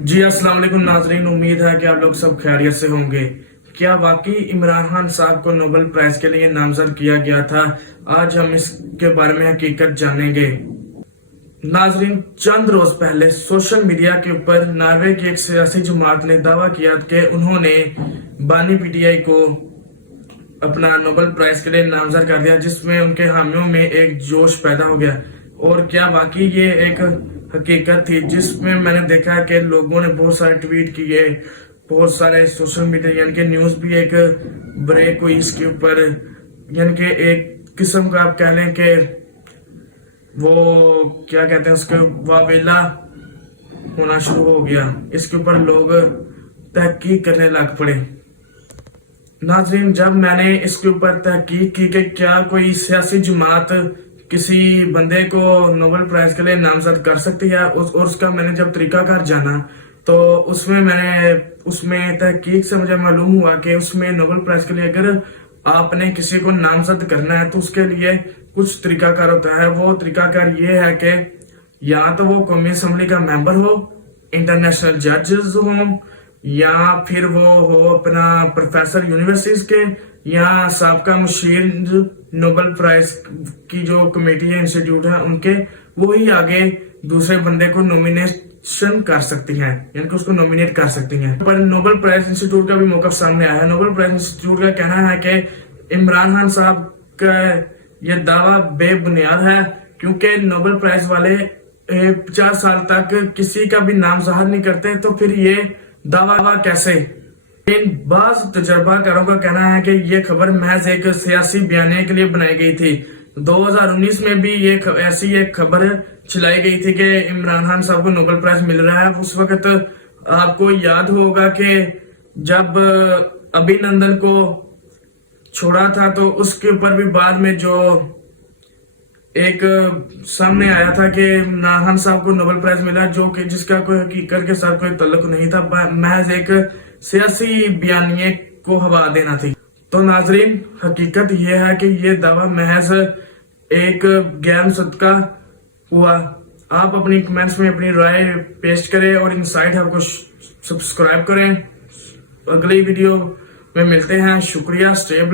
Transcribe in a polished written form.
जी अस्सलाम वालेकुम नाजरीन, उम्मीद है कि आप लोग सब खैरियत से होंगे। क्या वाकई इमरान खान साहब को नोबेल प्राइज के लिए नामजद किया गया था? आज हम इसके बारे में हकीकत जानेंगे। नाजरीन, चंद रोज पहले सोशल मीडिया के ऊपर नॉर्वे की एक सियासी जमात ने दावा किया कि उन्होंने बानी पीटीआई को अपना नोबेल प्राइज के लिए नामजद कर दिया, जिसमें उनके हामियों में एक जोश पैदा हो गया। और क्या वाकई ये एक हकीकत थी? जिसमें मैंने देखा कि लोगों ने बहुत सारे ट्वीट किए, बहुत सारे सोशल मीडिया यानी कि न्यूज भी एक ब्रेक हुई इसके ऊपर, यानी कि एक किस्म का आप कह लें कि वो क्या कहते हैं उसके वावेला होना शुरू हो गया। इसके ऊपर लोग तहकीक करने लग पड़े। नाज़रीन, जब मैंने इसके ऊपर तहकीक की कि क्या कोई सियासी जमात किसी बंदे को नोबेल प्राइज के लिए नामजद कर सकती है, और उसका मैंने जब तरीकाकार जाना तो उसमें तहकीक से मुझे मालूम हुआ कि उसमें नोबेल प्राइज के लिए अगर आपने किसी को नामजद करना है तो उसके लिए कुछ तरीकाकार होता है। वो तरीकाकार ये है कि या तो वो कौमी असम्बली का मेंबर हो, इंटरनेशनल जजेस हो, या फिर वो हो अपना प्रोफेसर यूनिवर्सिटीज के, या साबका मुशीर नोबेल प्राइज की जो कमेटी है, इंस्टीट्यूट है उनके, वो ही आगे दूसरे बंदे को नॉमिनेशन कर सकती हैं, यानी कि उसको नॉमिनेट कर सकती हैं। पर नोबेल प्राइज इंस्टीट्यूट का भी मौकफ सामने आया है। नोबेल प्राइज इंस्टीट्यूट का कहना है कि इमरान खान साहब का ये दावा बेबुनियाद है, क्योंकि नोबेल प्राइज वाले 50 साल तक किसी का भी नाम जाहिर नहीं करते, तो फिर ये दावा कैसे? इन बाज तजर्बाकारों का कहना है कि ये खबर महज एक सियासी बयाने के लिए बनाई गई थी। 2019 में भी ये ऐसी एक खबर चलाई गई थी कि इमरान खान साहब को नोबेल प्राइज मिल रहा है। उस वक्त आपको याद होगा कि जब अभिनंदन को छोड़ा था तो उसके ऊपर भी बाद में जो एक सामने आया था कि इमरान खान साहब को नोबेल प्राइज मिला, जो कि जिसका कोई हकीकत के साथ कोई ताल्लुक नहीं था, महज एक सियासी बयानिए को हवा देना थी। तो नाजरीन, हकीकत यह है कि ये दावा महज एक ज्ञान सदका हुआ। आप अपनी कमेंट्स में अपनी राय पेश करें और इनसाइड हब को सब्सक्राइब करें। अगली वीडियो में मिलते हैं। शुक्रिया। स्टे